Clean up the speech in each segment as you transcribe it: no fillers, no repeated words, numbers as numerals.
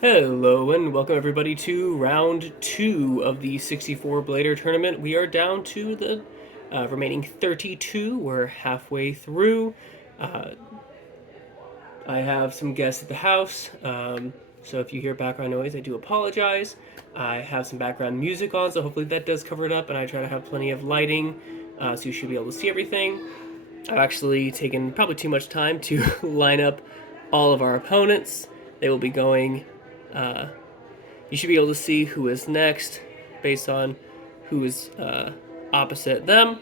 Hello and welcome everybody to round 2 of the 64 Blader tournament. We are down to the remaining 32. We're halfway through. Uh, I have some guests at the house, so if you hear background noise, I do apologize. I have some background music on, so hopefully that does cover it up, and I try to have plenty of lighting, so you should be able to see everything. I've actually taken probably too much time to line up all of our opponents. They will be going... You should be able to see who is next based on who is opposite them,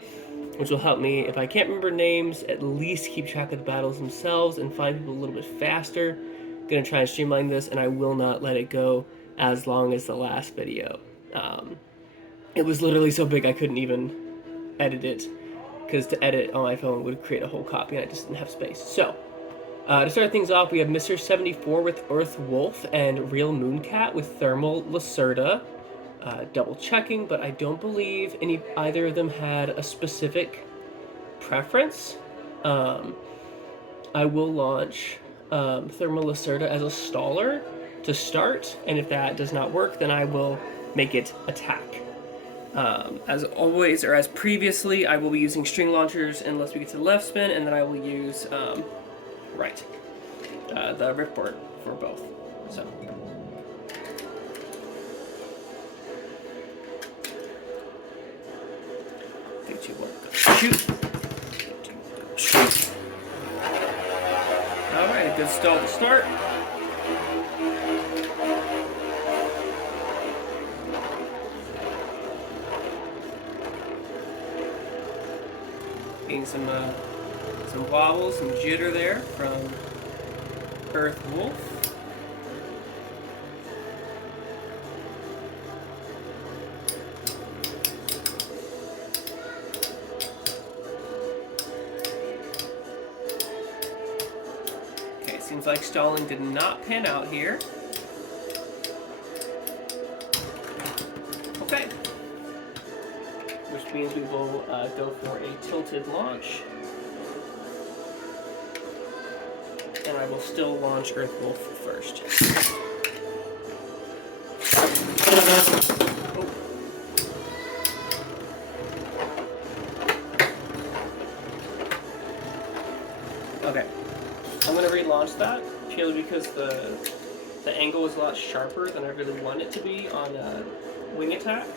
which will help me, if I can't remember names, at least keep track of the battles themselves and find people a little bit faster. I'm going to try and streamline this, and I will not let it go as long as the last video. It was literally so big I couldn't even edit it, because to edit on my phone would create a whole copy, and I just didn't have space. So, to start things off, we have Mr. 74 with Earth Wolf and Real Mooncat with Thermal Lacerda. Double checking, but I don't believe either of them had a specific preference. I will launch Thermal Lacerda as a staller to start, and if that does not work, then I will make it attack. As always, or as previously, I will be using string launchers unless we get to the left spin, and then I will use the ripboard for both. So. Shoot. Shoot. Alright, a good stall to start. Getting some wobbles, some jitter there from Earth Wolf. Okay, seems like stalling did not pan out here. Okay. Which means we will go for a tilted launch. And I will still launch Earth Wolf first. Oh. Okay, I'm going to relaunch that purely because the angle is a lot sharper than I really want it to be on a wing attack,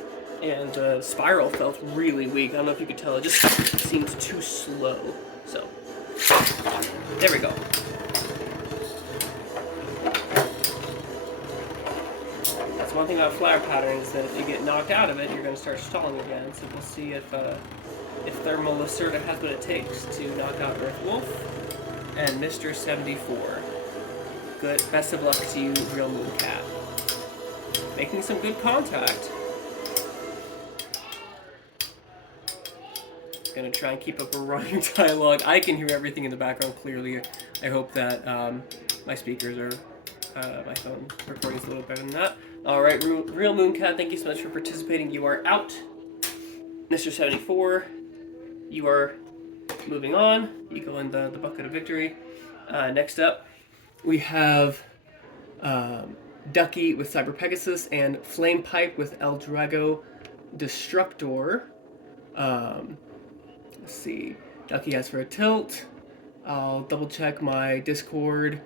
and the spiral felt really weak. I don't know if you could tell, it just seems too slow. So, there we go. One thing about flower pattern is that if you get knocked out of it, you're going to start stalling again. So we'll see if Thermal Lacerda has what it takes to knock out Earth Wolf and Mr. 74. Good. Best of luck to you, Real Mooncat. Making some good contact. Gonna try and keep up a running dialogue. I can hear everything in the background clearly. I hope that my speakers are. My phone recording is a little better than that. Alright, Real Mooncat, thank you so much for participating. You are out. Mr. 74, you are moving on. You go in the bucket of victory. Next up, we have Ducky with Cyber Pegasus and Flame Pipe with El Drago Destructor. Let's see. Ducky asks for a tilt. I'll double check my Discord.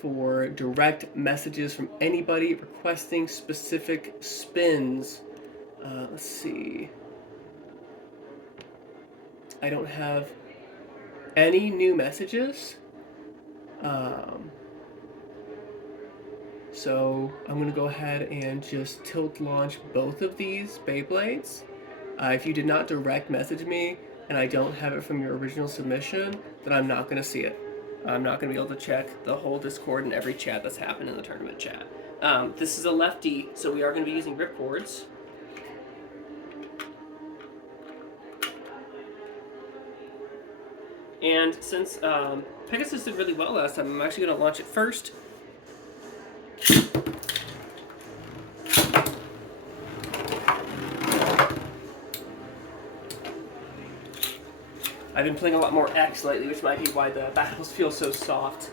For direct messages from anybody requesting specific spins. Let's see. I don't have any new messages. So I'm going to go ahead and just tilt launch both of these Beyblades. If you did not direct message me and I don't have it from your original submission, then I'm not going to see it. I'm not going to be able to check the whole Discord and every chat that's happened in the tournament chat. This is a lefty, so we are going to be using ripcords. And since Pegasus did really well last time, I'm actually going to launch it first. I've been playing a lot more X lately, which might be why the battles feel so soft.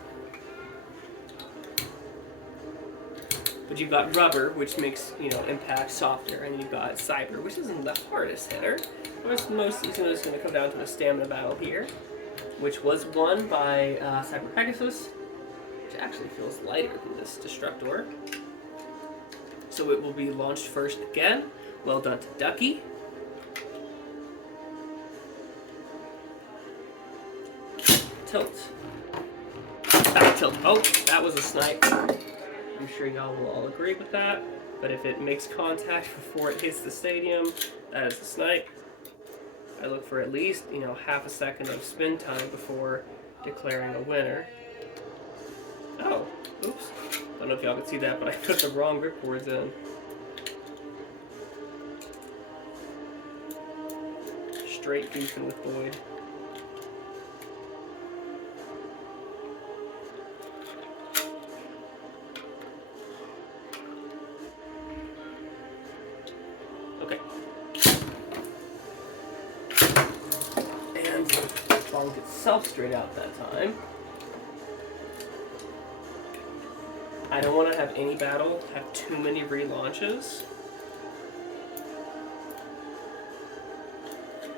But you've got rubber, which makes, you know, impact softer, and you've got cyber, which isn't the hardest hitter. Mostly it's going to come down to a stamina battle here, which was won by Cyber Pegasus, which actually feels lighter than this Destructor. So it will be launched first again. Well done to Ducky. Tilt. Back tilt. Oh, that was a snipe. I'm sure y'all will all agree with that. But if it makes contact before it hits the stadium, that is a snipe. I look for at least, you know, half a second of spin time before declaring a winner. Oh, oops. I don't know if y'all can see that, but I put the wrong ripcords in. Straight goofing with Boyd. Okay. And bonk itself straight out that time. I don't want to have any battle have too many relaunches.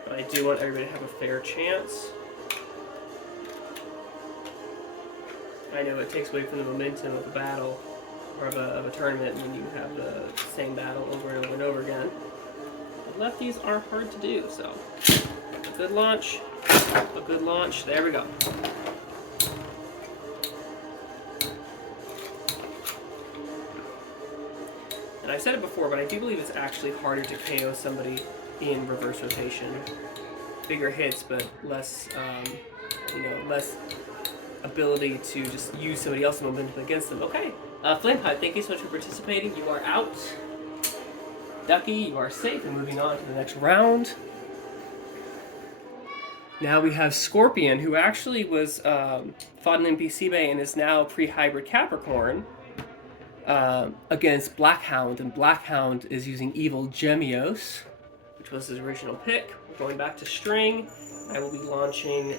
But I do want everybody to have a fair chance. I know it takes away from the momentum of a battle, or of a tournament, when you have the same battle over and over and over again. But lefties are hard to do, so a good launch, there we go. And I've said it before, but I do believe it's actually harder to KO somebody in reverse rotation. Bigger hits, but less, you know, less ability to just use somebody else's momentum against them. Okay, Flamepipe, thank you so much for participating. You are out. Ducky, you are safe, and moving on to the next round. Now we have Scorpion, who actually was fought in NPC Bay and is now pre-hybrid Capricorn against Blackhound, and Blackhound is using Evil Gemios, which was his original pick. We're going back to String. I will be launching,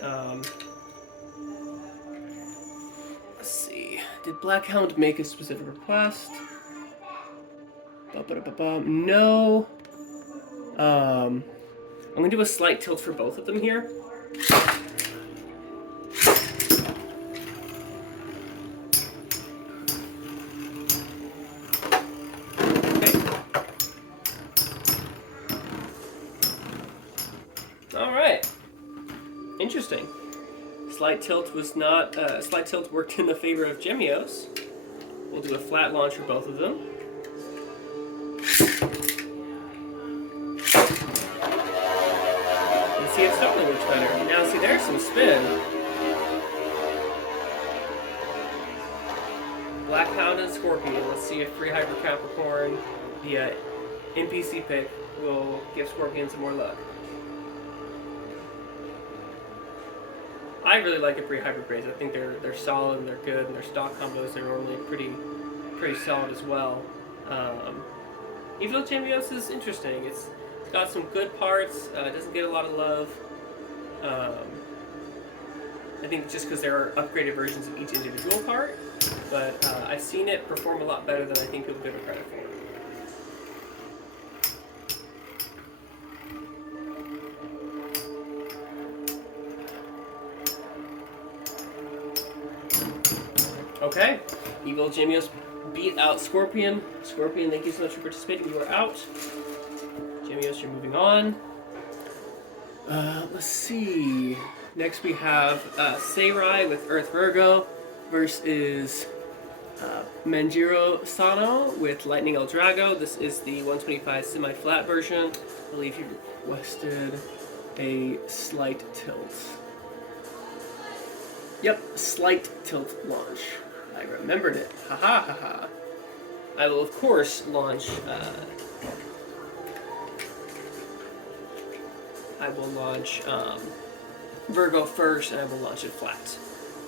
let's see, did Blackhound make a specific request? No. I'm going to do a slight tilt for both of them here. Alright. Interesting. Slight tilt was not, slight tilt worked in the favor of Gemios. We'll do a flat launch for both of them. And see, it's definitely much better. Now see, there's some spin. Blackhound and Scorpion. Let's see if Free Hyper Capricorn, the NPC pick, will give Scorpion some more luck. I really like the pre-hybrid braids. I think they're solid and they're good, and their stock combos are normally pretty solid as well. Evil Gemios is interesting. It's got some good parts. It doesn't get a lot of love. I think just because there are upgraded versions of each individual part, but I've seen it perform a lot better than I think people give it credit for. Okay, Evil Gemios beat out Scorpion. Scorpion, thank you so much for participating. You are out. Gemios, you're moving on. Let's see. Next we have Seirai with Earth Virgo versus Manjiro Sano with Lightning El Drago. This is the 125 semi-flat version. I believe you requested a slight tilt. Yep, slight tilt launch. I remembered it. Ha ha ha ha. I will, of course, launch. I will launch Virgo first, and I will launch it flat.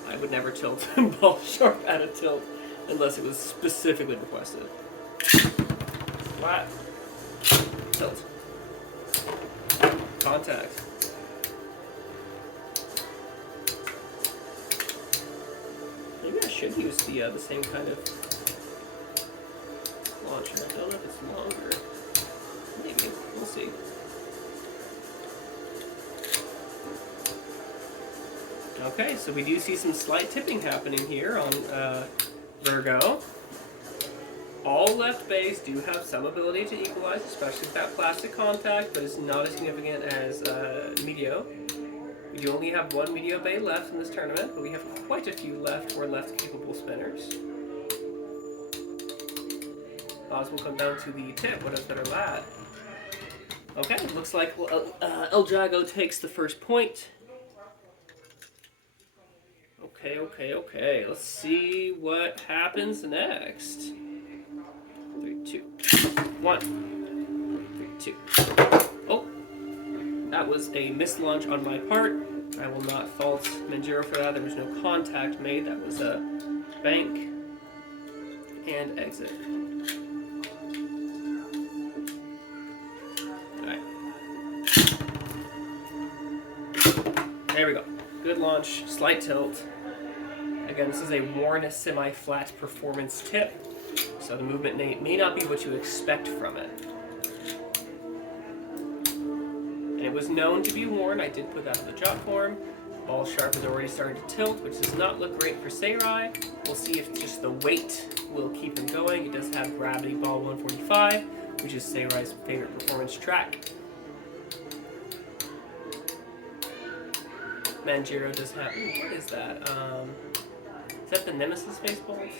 I would never tilt ball sharp at a tilt unless it was specifically requested. Flat. Tilt. Contact. Maybe I should use the same kind of launcher. I don't know if it's longer. Maybe. We'll see. Okay, so we do see some slight tipping happening here on Virgo. All left bays do have some ability to equalize, especially with that plastic contact, but it's not as significant as Medio. We do only have one Medio bay left in this tournament, but we have quite a few left for left-capable spinners. Odds will come down to the tip. What is better lad? Okay, looks like El Drago takes the first point. Okay. Let's see what happens next. 3, 2, 1. 3, 2. Oh, that was a missed launch on my part. I will not fault Manjiro for that. There was no contact made. That was a bank and exit. Alright. There we go. Good launch. Slight tilt. Again, this is a worn semi-flat performance tip, so the movement may not be what you expect from it. And it was known to be worn. I did put that in the job form. Ball sharp is already starting to tilt, which does not look great for Seirai. We'll see if just the weight will keep him going. It does have gravity ball 145, which is Seirai's favorite performance track. Manjiro does have... Ooh, what is that? Is that the Nemesis Baseballs?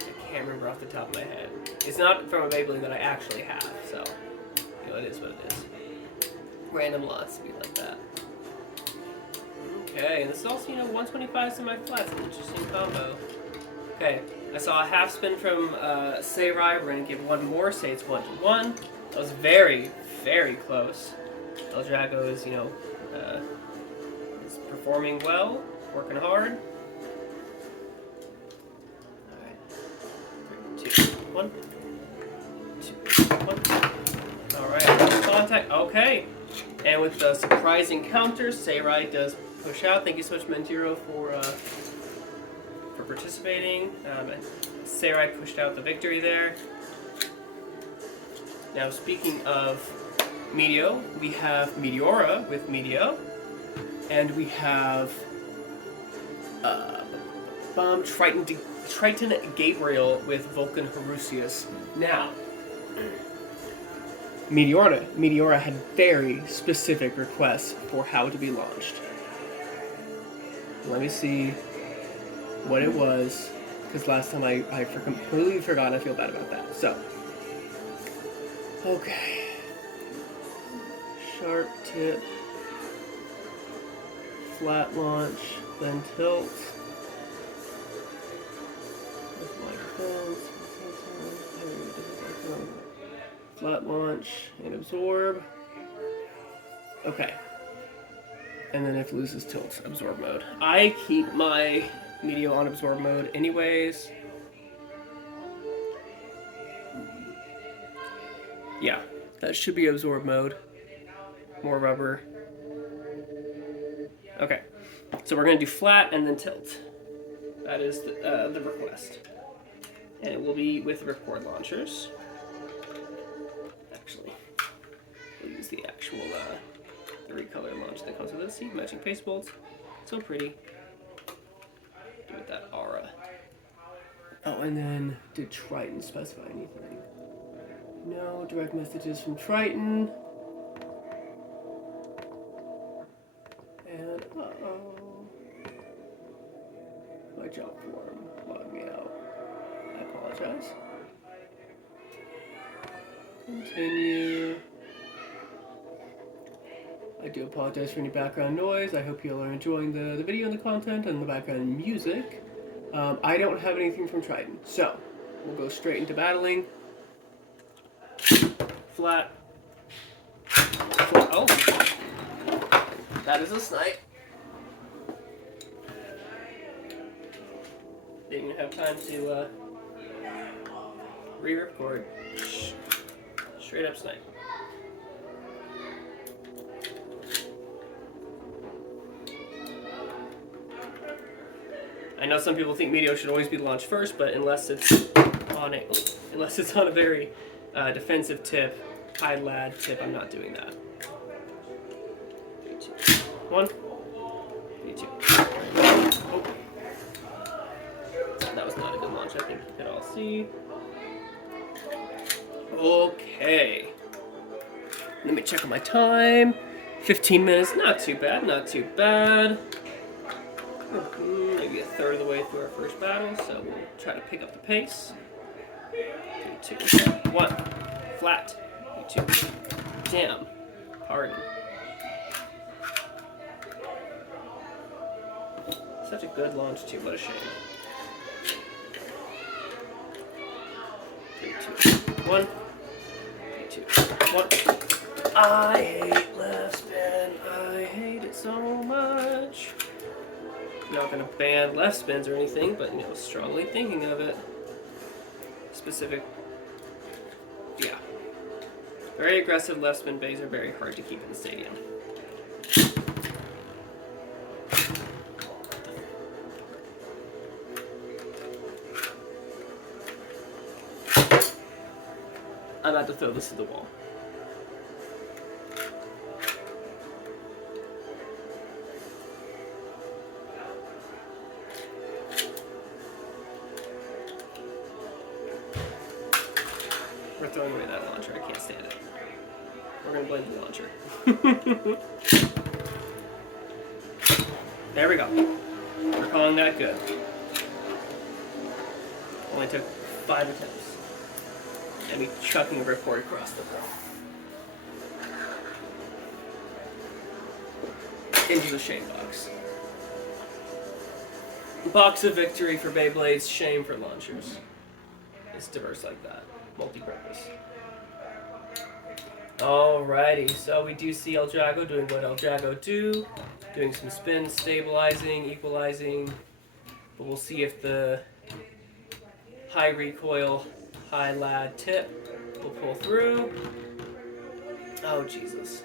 I can't remember off the top of my head. It's not from a Beyblade that I actually have, so it is what it is. Random lots be like that. Okay, and this is also 125 semi-flats, an interesting combo. Okay, I saw a half spin from Seirai. We're gonna give one more, say it's 1-1. That was very, very close. El Drago is is performing well, working hard. 2, 1. 2, 1. Alright, contact. Okay. And with the surprising counters, Seirai does push out. Thank you so much, Manjiro, for participating. Seirai pushed out the victory there. Now, speaking of Medio, we have Meteora with Medio. And we have Triton Gabriel with Vulcan Horusius. Now, Meteora had very specific requests for how to be launched. Let me see what it was, because last time I completely forgot. I feel bad about that. So, okay. Sharp tip. Flat launch, then tilt. Flat launch and absorb. Okay. And then if it loses tilt, absorb mode. I keep my Medio on absorb mode anyways. Yeah, that should be absorb mode. More rubber. Okay, so we're going to do flat and then tilt. That is the request. And it will be with ripcord launchers. Actually, we'll use the actual 3-color launch that comes with it. See, matching face bolts. So pretty. Do with that aura. Oh, and then did Triton specify anything? No direct messages from Triton. And my job form logged me out. I apologize. Continue. I do apologize for any background noise. I hope you all are enjoying the video and the content and the background music. I don't have anything from Triton, so we'll go straight into battling. Flat. Oh, that is a snipe. Didn't even have time to re-record. Straight up snipe. I know some people think Meteor should always be launched first, but unless it's on a, unless it's on a very defensive tip, high lad tip, I'm not doing that. 3, 2, 1. 3, 2. Oh. That was not a good launch, I think you could all see. Okay. Let me check on my time. 15 minutes, not too bad, not too bad. Maybe a third of the way through our first battle, so we'll try to pick up the pace. 3, 2, 1. Flat. 3, 2. Damn. Pardon. Such a good launch, too. What a shame. 3, 2, 1. 3, 2, 1. I hate left spin. I hate it so much. I'm not going to ban left spins or anything, but, strongly thinking of it. Specific. Yeah. Very aggressive left spin bays are very hard to keep in the stadium. I'm about to throw this to the wall. We're throwing away that launcher. I can't stand it. We're going to blame the launcher. There we go. We're calling that good. Only took 5 attempts. And me chucking a ripcord across the room. Into the shame box. Box of victory for Beyblades, shame for launchers. It's diverse like that. Multi-purpose. Alrighty, so we do see El Drago doing what El Drago do. Doing some spins, stabilizing, equalizing. But we'll see if the high recoil, high lad tip will pull through. Oh, Jesus.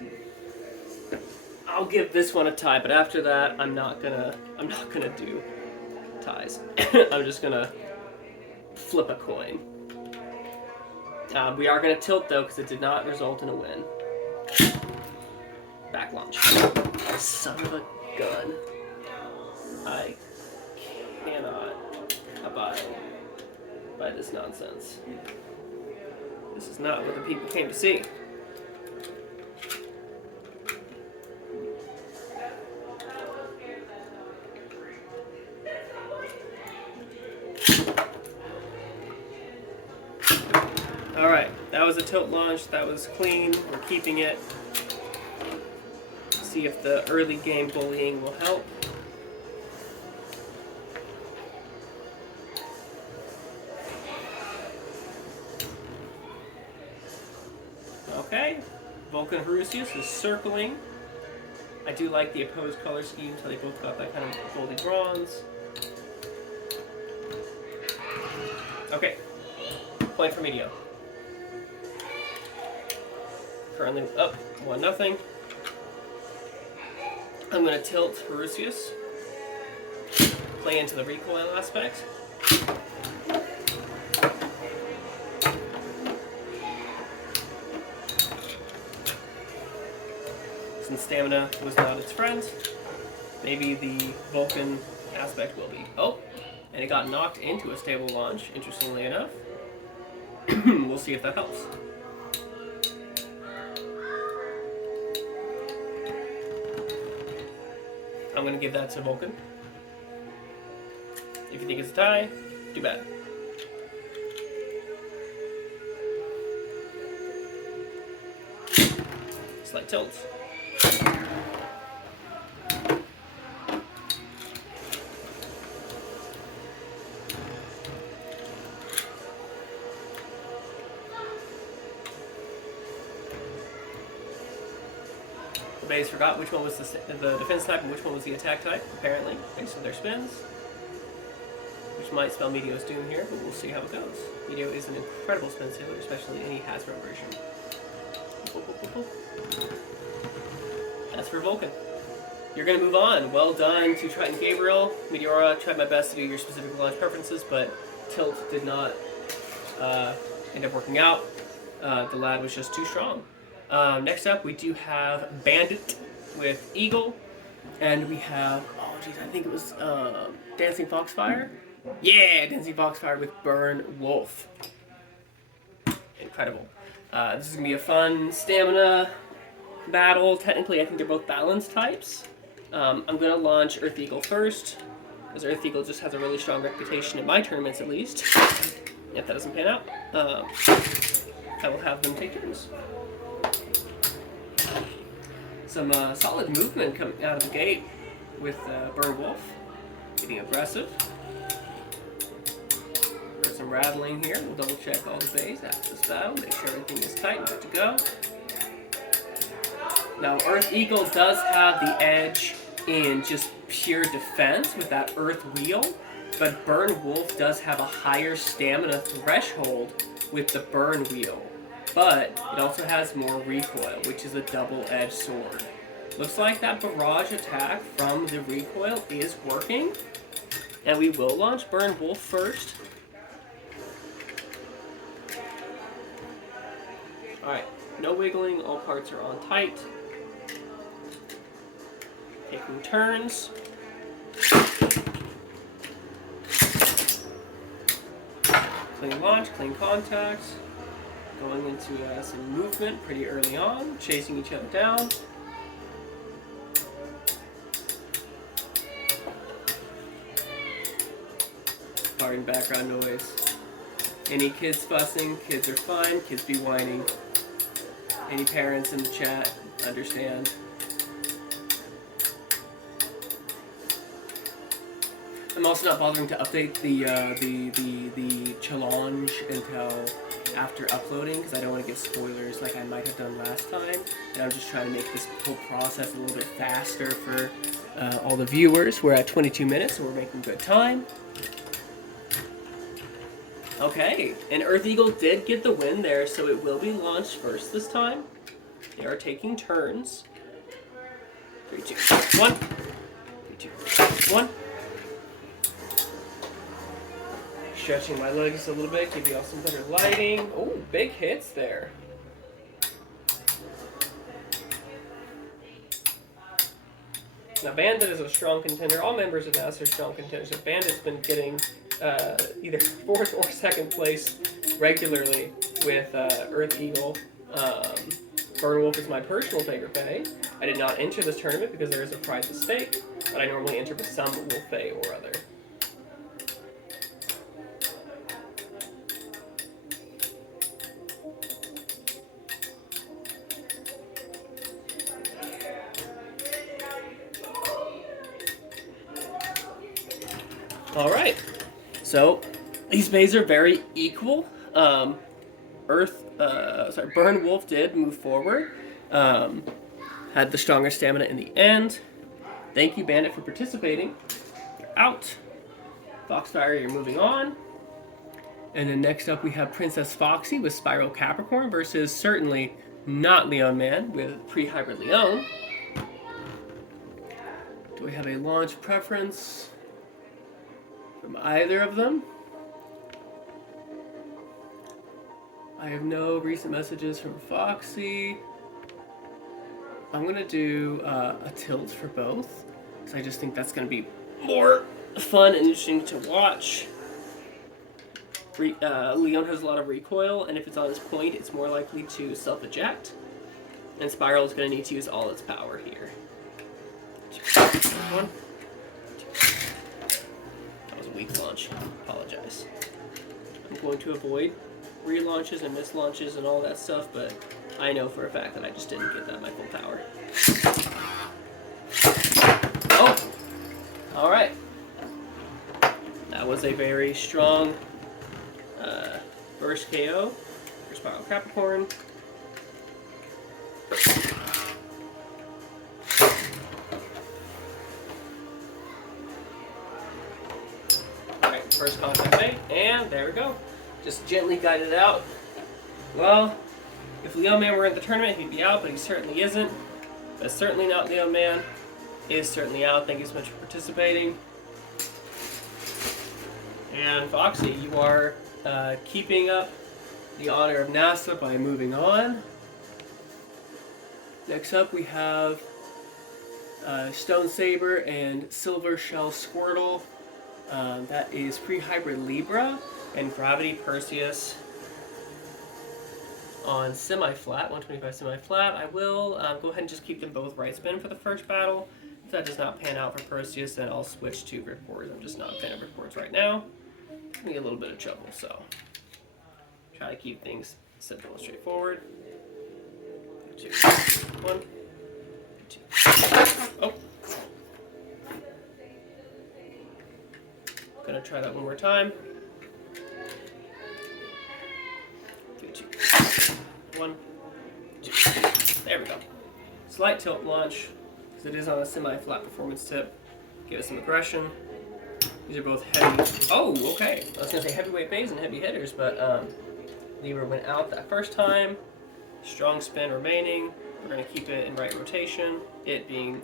I'll give this one a tie, but after that, I'm not gonna do ties. I'm just gonna flip a coin. We are gonna tilt though, because it did not result in a win. Back launch. Son of a gun. I cannot abide by this nonsense. This is not what the people came to see. Alright, that was a tilt launch, that was clean, we're keeping it. See if the early game bullying will help. Okay, Vulcan Horusius is circling. I do like the opposed color scheme, so they both got that kind of goldy bronze. Okay, point for Medio. Currently up 1-0. I'm going to tilt Horusius. Play into the recoil aspect. Since stamina was not its friend, maybe the Vulcan aspect will be. Oh, and it got knocked into a stable launch, interestingly enough. We'll see if that helps. I'm going to give that to Vulcan. If you think it's a tie, too bad. Slight tilt. The Bays forgot which one was the defense type and which one was the attack type, apparently, based on their spins. Which might spell Meteo's doom here, but we'll see how it goes. Meteo is an incredible spin sailor, especially any Hasbro version. That's for Vulcan. You're going to move on. Well done to Triton Gabriel. Meteora, tried my best to do your specific launch preferences, but tilt did not ended up working out. The lad was just too strong. Next up, we do have Bandit with Eagle, and we have, oh geez, I think it was Dancing Foxfire. Yeah, Dancing Foxfire with Burn Wolf. Incredible. This is gonna be a fun stamina battle. Technically, I think they're both balanced types. I'm gonna launch Earth Eagle first, because Earth Eagle just has a really strong reputation in my tournaments, at least. If that doesn't pan out, I will have them take turns. Some solid movement coming out of the gate with Burn Wolf, getting aggressive. There's some rattling here. We'll double check all the bays after the style, make sure everything is tight and good to go. Now, Earth Eagle does have the edge in just pure defense with that Earth Wheel, but Burn Wolf does have a higher stamina threshold with the Burn Wheel, but it also has more recoil, which is a double-edged sword. Looks like that barrage attack from the recoil is working, and we will launch Burn Wolf first. Alright, no wiggling, all parts are on tight. Taking turns. Clean launch, clean contact. Going into some movement pretty early on, chasing each other down. Pardon background noise. Any kids fussing, kids are fine, kids be whining. Any parents in the chat understand. I'm also not bothering to update the challenge until after uploading, because I don't want to get spoilers like I might have done last time, and I'm just trying to make this whole process a little bit faster for all the viewers. We're at 22 minutes, so we're making good time. Okay, and Earth Eagle did get the win there, so it will be launched first this time. They are taking turns. 3, 2, 1. 3, 2, 1. Stretching my legs a little bit, give you all some better lighting. Oh, big hits there. Now, Bandit is a strong contender. All members of NAS are strong contenders. So Bandit's been getting either 4th or 2nd place regularly with Earth Eagle. Burn Wolf is my personal favorite Fae. I did not enter this tournament because there is a prize at stake, but I normally enter with some Wolf Fae or other. Alright, so these bays are very equal. Burn Wolf did move forward. Had the stronger stamina in the end. Thank you, Bandit, for participating. You're out. Foxfire, you're moving on. And then next up we have Princess Foxy with Spiral Capricorn versus certainly not Leon Man with Pre-Hybrid Leon. Do we have a launch preference from either of them? I have no recent messages from Foxy. I'm going to do a tilt for both, because I just think that's going to be more fun and interesting to watch. Leon has a lot of recoil, and if it's on his point, it's more likely to self-eject. And Spiral is going to need to use all its power here. One. That was a weak launch. Apologize. I'm going to avoid relaunches and mislaunches and all that stuff, but I know for a fact that I just didn't get that my full power. Oh! Alright. That was a very strong burst KO for Spiral Capricorn. Alright, first contact made, and there we go. Just gently guided out. Well, if Leon Man were in the tournament, he'd be out, but he certainly isn't. But certainly not Leon Man. Is certainly out. Thank you so much for participating. And Foxy, you are keeping up the honor of NASA by moving on. Next up, we have Stone Saber and Silver Shell Squirtle. That is Pre-Hybrid Libra and Gravity Perseus on semi-flat, 125 semi-flat. I will go ahead and just keep them both right spin for the first battle. If that does not pan out for Perseus, then I'll switch to Ripcords. I'm just not a fan of Ripcords right now. Give me a little bit of trouble, so try to keep things simple and straightforward. 2, 1, 2. Oh. Gonna try that one more time. 3, 2, 1, 2. There we go. Slight tilt launch, because it is on a semi-flat performance tip. Give it some aggression. These are both heavy. Oh, okay. I was gonna say heavyweight bays and heavy hitters, but Libra went out that first time. Strong spin remaining. We're gonna keep it in right rotation. It being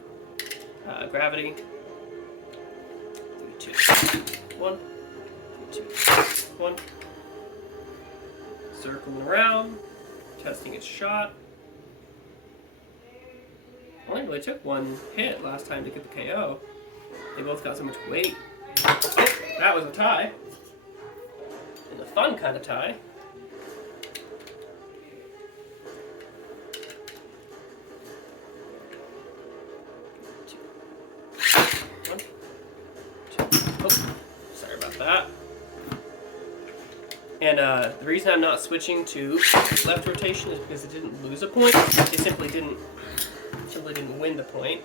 gravity. 3, 2, 1, 2, 1. Circling around, testing its shot. Only really took one hit last time to get the KO. They both got so much weight. Oh, that was a tie. And a fun kind of tie. One, two. Oh, sorry about that. And the reason I'm not switching to left rotation is because it didn't lose a point. It simply didn't win the point.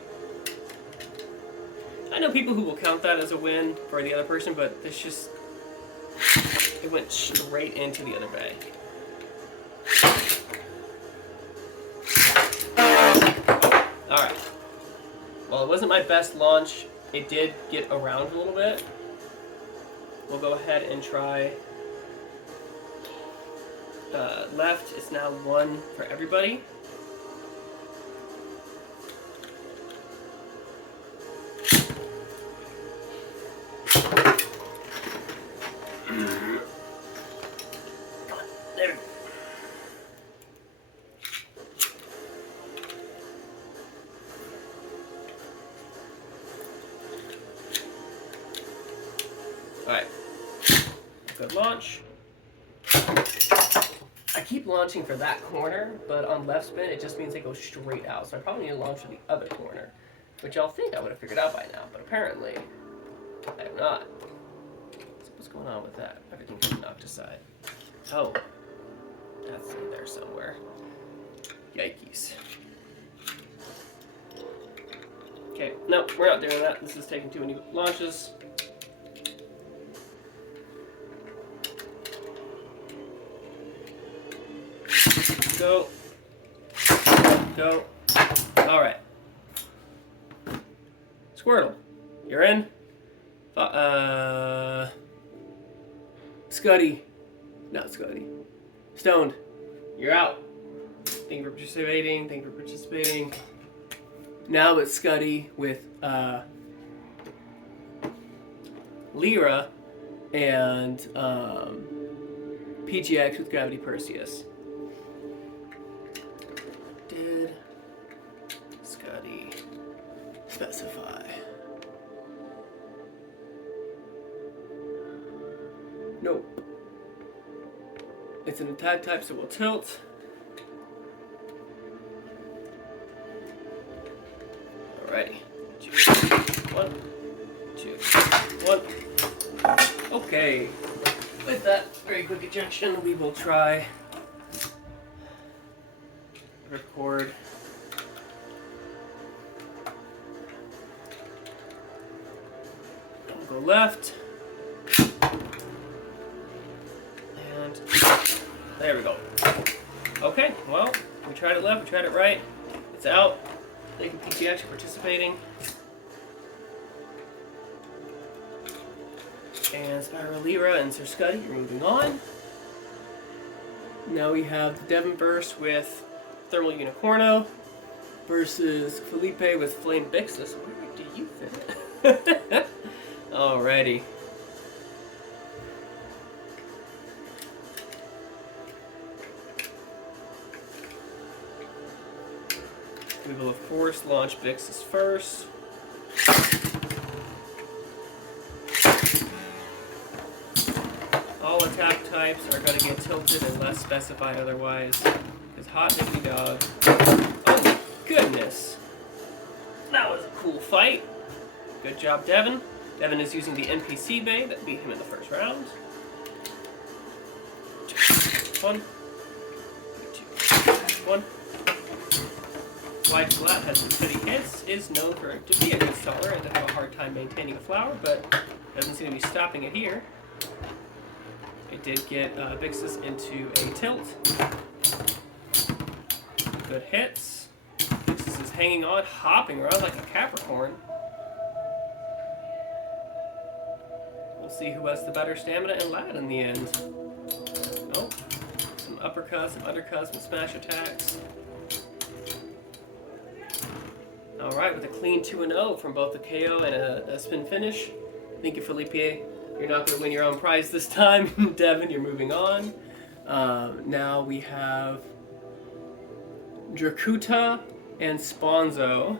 I know people who will count that as a win for the other person, but it's just, it went straight into the other bay. Alright. Well, it wasn't my best launch. It did get around a little bit. We'll go ahead and try left. It's now 1 for everybody. There we go. Alright. Good launch. I keep launching for that corner, but on left spin, it just means they go straight out. So I probably need to launch for the other corner, which y'all think I would have figured out by now, but apparently I have not. So what's going on with that? Everything gets knocked aside. Oh, that's in there somewhere. Yikes. Okay, no, we're not doing that. This is taking too many launches. Go. Go. Alright. Squirtle, you're in. Scuddy. Not Scuddy. Stoned, you're out. Thank you for participating. Thank you for participating. Now it's Scuddy with Lyra and PGX with Gravity Perseus. Did Scuddy specify? Nope. It's an attack type, so we'll tilt. Alrighty. 2, 1, 2, 1. Okay. With that very quick ejection, we will try record. We'll go left. And there we go. Okay, well, we tried it left, we tried it right. It's out. Thank you, PTX, for participating. And Spiral Lyra and Sir Scuddy are moving on. Now we have the Devon Burst with Thermal Unicorno versus Felipe with Flame Bixus. Where do you fit? Alrighty. We will, of course, launch Bix's first. All attack types are going to get tilted unless specified otherwise. Because hot diggity dog. Oh my goodness! That was a cool fight. Good job, Devin. Devin is using the NPC Bey that beat him in the first round. 1, 2, 1. Wide Flat has some pretty hits, is known for it to be a good staller and to have a hard time maintaining a flower, but doesn't seem to be stopping it here. It did get Vixus into a tilt. Good hits. Vixus is hanging on, hopping around like a Capricorn. We'll see who has the better stamina and lad in the end. Oh, some uppercuts, some undercuts, some smash attacks. Alright, with a clean 2-0 from both the KO and a spin finish. Thank you, Felipe. You're not going to win your own prize this time. Devin, you're moving on. Now we have Dracuta and Sponzo.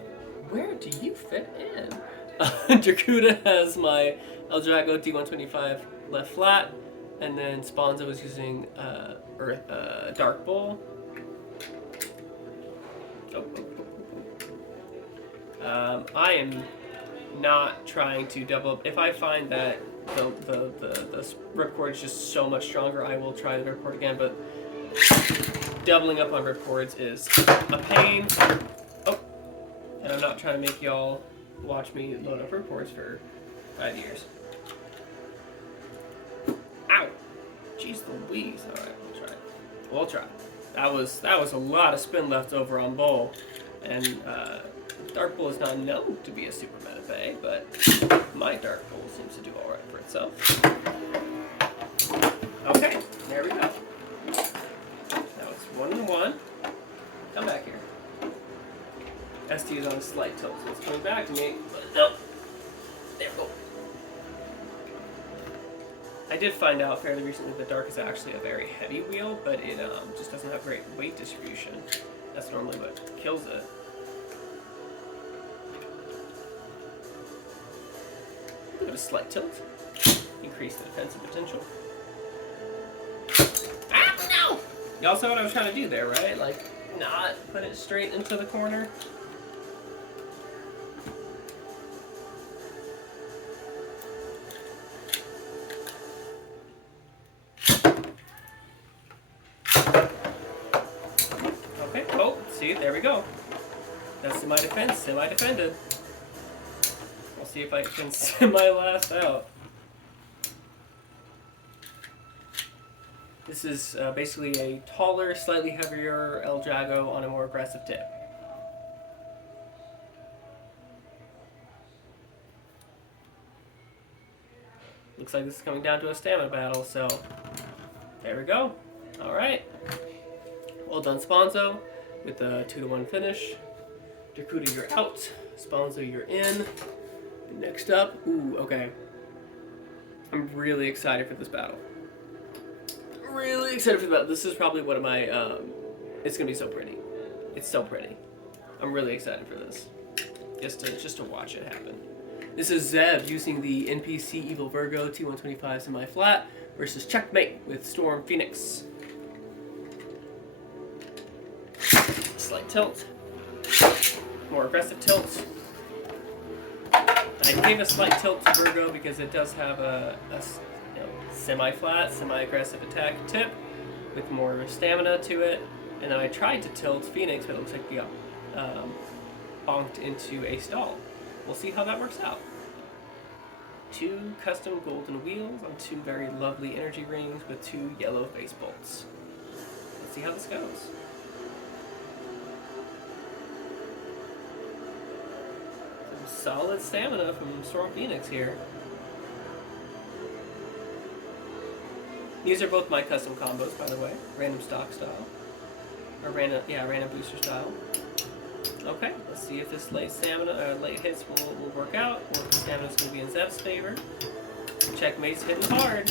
Where do you fit in? Dracuta has my Eldrago D125 left flat, and then Sponzo is using Dark Bull. I am not trying to double up. If I find that the ripcord is just so much stronger, I will try the ripcord again, but doubling up on ripcords is a pain. Oh, and I'm not trying to make y'all watch me load up ripcords for 5 years. Ow! Jeez Louise. Alright, we'll try. We'll try. That was a lot of spin left over on Bull, and Dark Bull is not known to be a super meta Bey, but my Dark Bull seems to do alright for itself. Okay, there we go. Now it's 1-1. Come back here. ST is on a slight tilt, so it's coming back to me, but no. There we go. I did find out fairly recently that Dark is actually a very heavy wheel, but it just doesn't have great weight distribution. That's normally what kills it. Give it a slight tilt. Increase the defensive potential. Ah, no! Y'all saw what I was trying to do there, right? Like, not put it straight into the corner. Okay, oh, see, there we go. That's semi-defense, semi-defended. I'll see if I can semi-last out. This is basically a taller, slightly heavier Eldrago on a more aggressive tip. Looks like this is coming down to a stamina battle, so there we go. Alright. Well done, Sponzo, with the 2-1 finish. Dracuta, you're out. Sponzo, you're in. Next up, ooh, okay. I'm really excited for this battle. Really excited for the battle. This is probably one of my, it's gonna be so pretty. It's so pretty. I'm really excited for this. Just to watch it happen. This is Zeb using the NPC Evil Virgo T125 semi-flat versus Checkmate with Storm Phoenix. Slight tilt. More aggressive tilt. I gave a slight tilt to Virgo because it does have a semi-flat, semi-aggressive attack tip with more stamina to it. And then I tried to tilt Phoenix, but it looks like we got bonked into a stall. We'll see how that works out. 2 custom golden wheels on 2 very lovely energy rings with 2 yellow face bolts. Let's see how this goes. Solid stamina from Storm Phoenix here. These are both my custom combos, by the way. Random stock style. Or random booster style. Okay, let's see if this late stamina, late hits will work out, or if the stamina's going to be in Zeb's favor. Checkmate's hitting hard.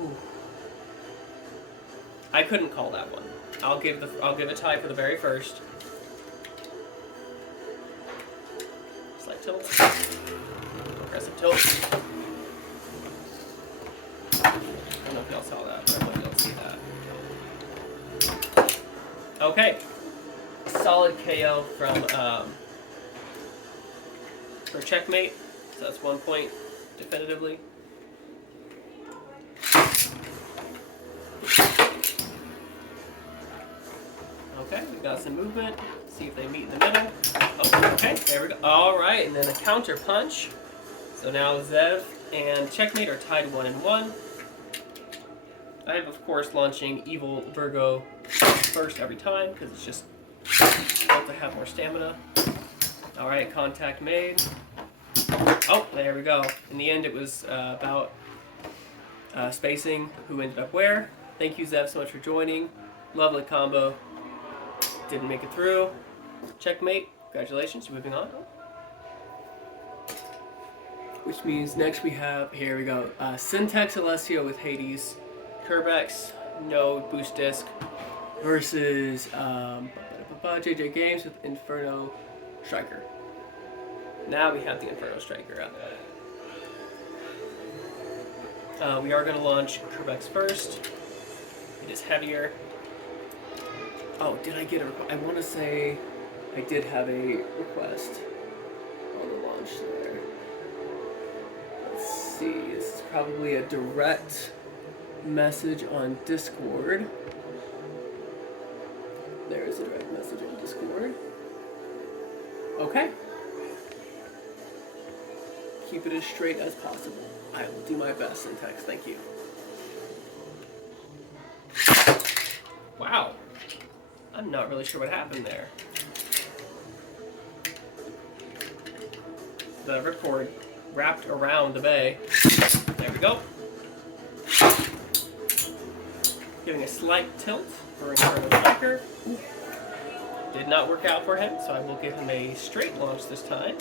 Ooh. I couldn't call that one. I'll give a tie for the very first. Slight tilt. Aggressive tilt. I don't know if y'all saw that, but I want y'all to see that. Okay. Solid KO for checkmate. So that's 1 point definitively. Okay, we got some movement. See if they meet in the middle. Oh, okay, there we go. All right, and then a counter punch. So now Zev and checkmate are tied 1-1. I am, of course, launching Evil Virgo first every time because it's just built to have more stamina. All right, contact made. Oh, there we go. In the end, it was about spacing who ended up where. Thank you, Zev, so much for joining. Lovely combo. Didn't make it through. Checkmate. Congratulations. Moving on. Which means next we have, here we go, Syntax Alessio with Hades, Kerbex, no boost disc, versus JJ Games with Inferno Striker. Now we have the Inferno Striker out. We are going to launch Kerbex first. It is heavier. Oh, did I get a request? I want to say I did have a request on the launch there. Let's see. This is probably a direct message on Discord. There is a direct message on Discord. Okay. Keep it as straight as possible. I will do my best, Syntax. Thank you. Wow. I'm not really sure what happened there. The ripcord wrapped around the Bey. There we go. Giving a slight tilt for Inferno Striker. Did not work out for him, so I will give him a straight launch this time.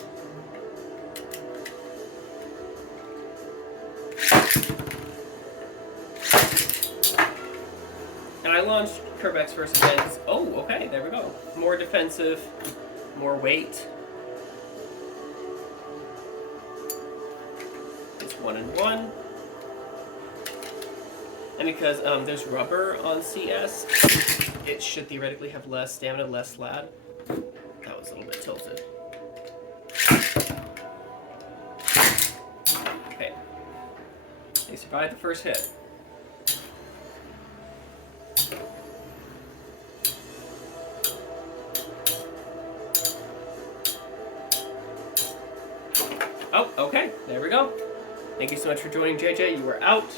And I launched Kerbex first again. Oh, okay, there we go. More defensive, more weight. It's 1-1. And because there's rubber on CS, it should theoretically have less stamina, less slad. That was a little bit tilted. Okay. They survived the first hit. Oh, okay. There we go. Thank you so much for joining, JJ. You were out.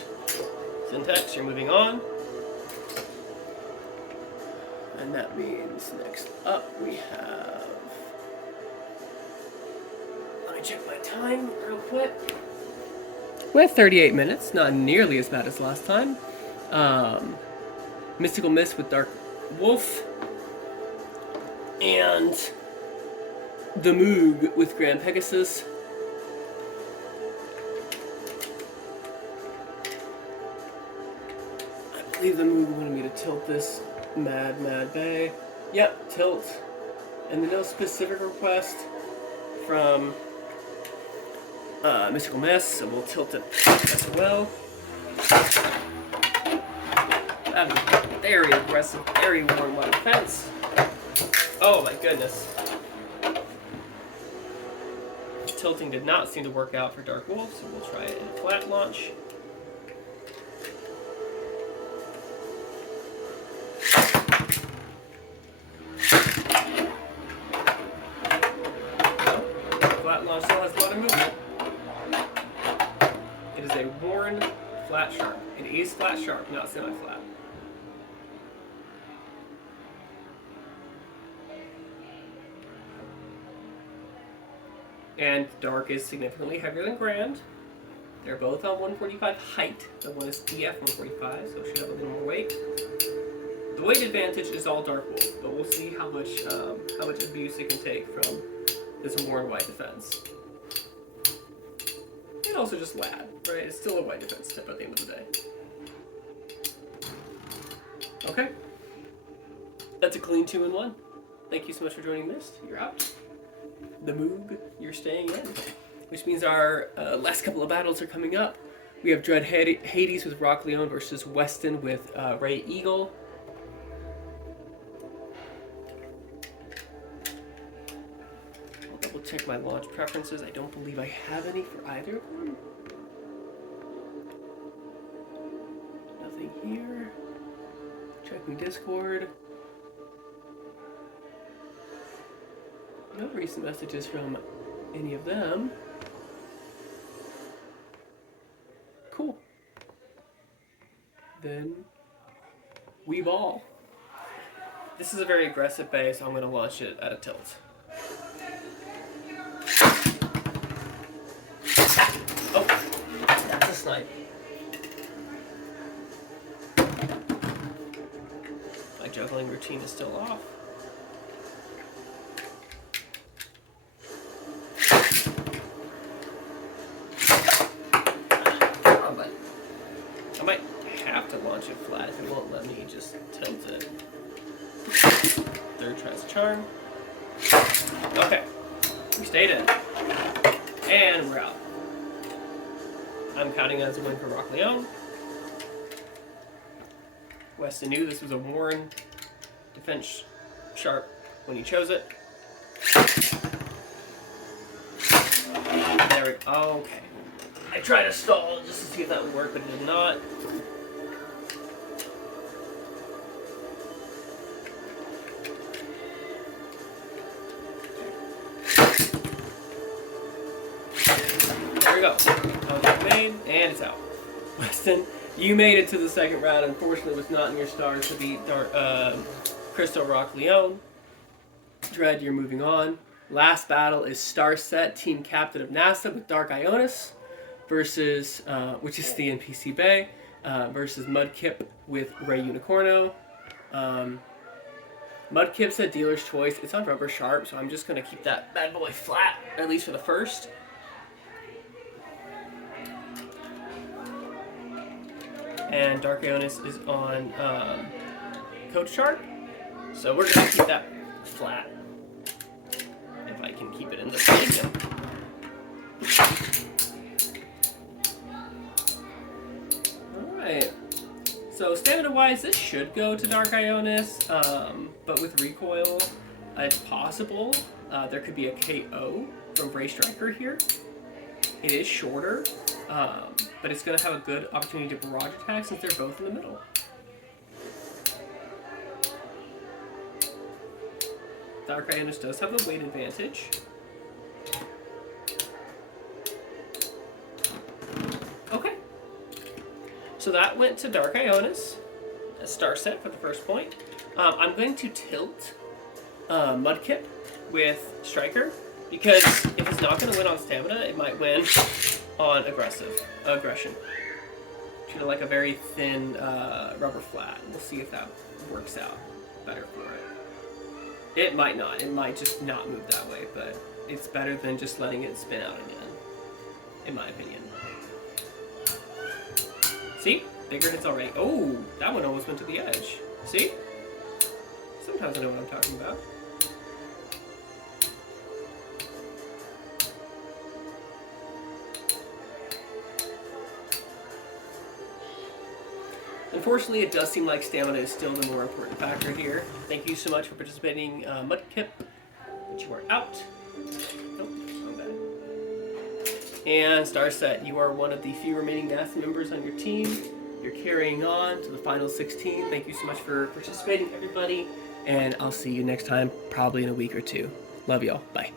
Syntax, you're moving on. And that means next up we have... Let me check my time real quick. We have 38 minutes. Not nearly as bad as last time. Mystical Mist with Dark Wolf. And the Moog with Grand Pegasus. I believe the Moog wanted me to tilt this Mad Bey. Yep, tilt. And then no specific request from Mystical Mist, so we'll tilt it as well. That was very aggressive, very warm white defense. Oh my goodness. Tilting did not seem to work out for Dark Wolf, so we'll try it in a flat launch. Flat launch still has a lot of movement. It is a worn flat sharp. It is flat sharp, not semi-flat. And Dark is significantly heavier than Grand. They're both on 145 height. The one is EF 145, so it should have a little more weight. The weight advantage is all Dark Wolf, but we'll see how much abuse it can take from this worn white defense. And also just lad, right? It's still a white defense tip at the end of the day. Okay. That's a clean 2-1. Thank you so much for joining this. You're out. The Moog, you're staying in. Which means our last couple of battles are coming up. We have Dread Hades with Rock Leone versus Weston with Ray Eagle. I'll double check my launch preferences. I don't believe I have any for either of them. Nothing here. Checking Discord. No recent messages from any of them. Cool. Then we ball. This is a very aggressive Bey, so I'm going to launch it at a tilt. Oh, that's a snipe. My juggling routine is still off. I might have to launch it flat if it won't let me just tilt it. Third tries the charm. Okay, we stayed in. And we're out. I'm counting as a win for Rock Leone. Weston knew this was a Warren defense sharp when he chose it. There we go. Okay. I tried to stall just to see if that would work, but it did not. There we go. Contact made, and it's out. Weston, you made it to the second round. Unfortunately, it was not in your stars to beat Crystal Rock Leone. Dread, you're moving on. Last battle is Star Set, Team Captain of NASA with Dark Ionis versus, which is the NPC Bey, versus Mudkip with Ray Unicorno. Mudkip said dealer's choice. It's on rubber sharp, so I'm just going to keep that bad boy flat, at least for the first. And Dark Ionis is on Coach Sharp, so we're going to keep that flat. If I can keep it in the stadium. Alright. So stamina-wise, this should go to Dark Ionis, but with recoil, it's possible. There could be a KO from Ray Striker here. It is shorter, but it's going to have a good opportunity to barrage attack since they're both in the middle. Dark Ionis does have the weight advantage. Okay. So that went to Dark Ionis. A star set for the first point. I'm going to tilt Mudkip with Striker, because if it's not going to win on stamina, it might win on aggression. Treat it like a very thin rubber flat. We'll see if that works out better for it. It might not. It might just not move that way, but it's better than just letting it spin out again, in my opinion. See? Bigger hits already. Oh, that one almost went to the edge. See? Sometimes I know what I'm talking about. Unfortunately, it does seem like stamina is still the more important factor here. Thank you so much for participating, Mudkip, but you are out. Nope, wrong bad. And Star Set, you are one of the few remaining NASA members on your team. You're carrying on to the final 16. Thank you so much for participating, everybody, and I'll see you next time, probably in a week or two. Love y'all. Bye.